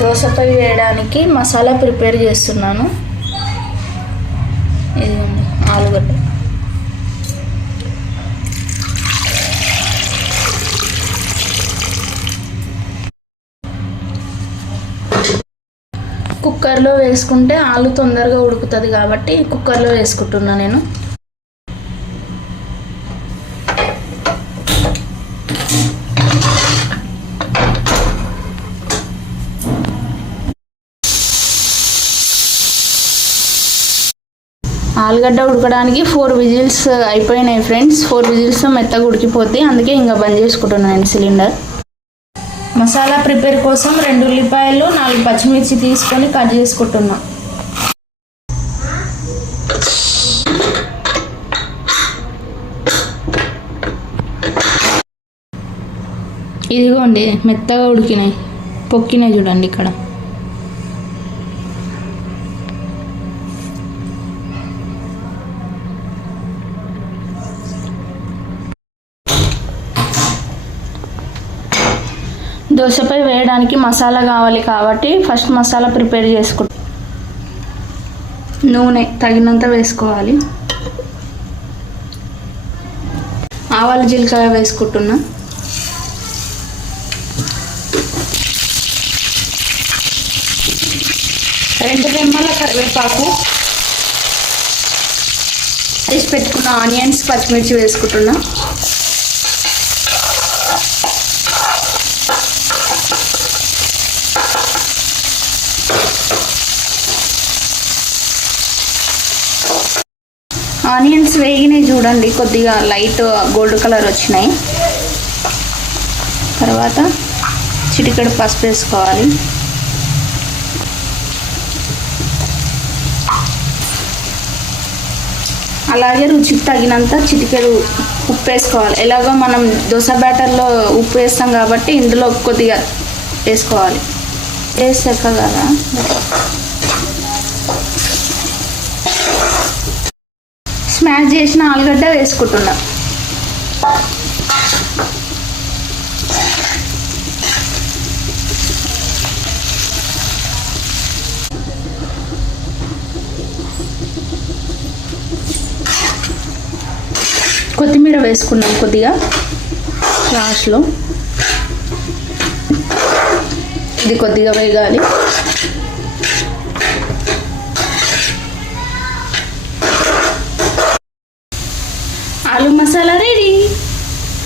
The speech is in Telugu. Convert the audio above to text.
దోసపై వేయడానికి మసాలా ప్రిపేర్ చేస్తున్నాను. ఇదిగోండి ఆలుగడ్డ. కుక్కర్లో వేసుకుంటే ఆలు తొందరగా ఉడుకుతుంది కాబట్టి కుక్కర్లో వేసుకుంటున్నా నేను. ఆలుగడ్డ ఉడకడానికి 4 విజిల్స్ అయిపోయినాయి ఫ్రెండ్స్. 4 విజిల్స్తో మెత్తగా ఉడికిపోద్ది, అందుకే ఇంకా బంద్ చేసుకుంటున్నాను సిలిండర్. మసాలా ప్రిపేర్ కోసం 2 ఉల్లిపాయలు 4 పచ్చిమిర్చి తీసుకొని కట్ చేసుకుంటున్నా. ఇదిగోండి మెత్తగా ఉడికినాయి, పొక్కినాయి చూడండి ఇక్కడ. దోసపై వేయడానికి మసాలా కావాలి కాబట్టి ఫస్ట్ మసాలా ప్రిపేర్ చేసుకుంటాం. నూనె తగినంత వేసుకోవాలి. ఆవాలు జీలకర్ర వేసుకుంటున్నా. రెండు రెమ్మల కరివేపాకు, వేసి పెట్టుకున్న ఆనియన్స్ పచ్చిమిర్చి వేసుకుంటున్నా. ఆనియన్స్ వేగినాయి చూడండి, కొద్దిగా లైట్ గోల్డ్ కలర్ వచ్చినాయి. తర్వాత చిటికెడు పసుపు వేసుకోవాలి. అలాగే రుచికి తగినంత చిటికెడు ఉప్పు వేసుకోవాలి. ఎలాగో మనం దోశ బ్యాటర్లో ఉప్పు వేస్తాం కాబట్టి ఇందులో కొద్దిగా వేసుకోవాలి. వేసాక కదా స్మాష్ చేసిన ఆలుగడ్డ వేసుకుంటున్నా. కొత్తిమీర వేసుకున్నాం కొద్దిగా లాస్ట్లో. ఇది కొద్దిగా వేగాలి. ఆలు మసాలా రెడీ.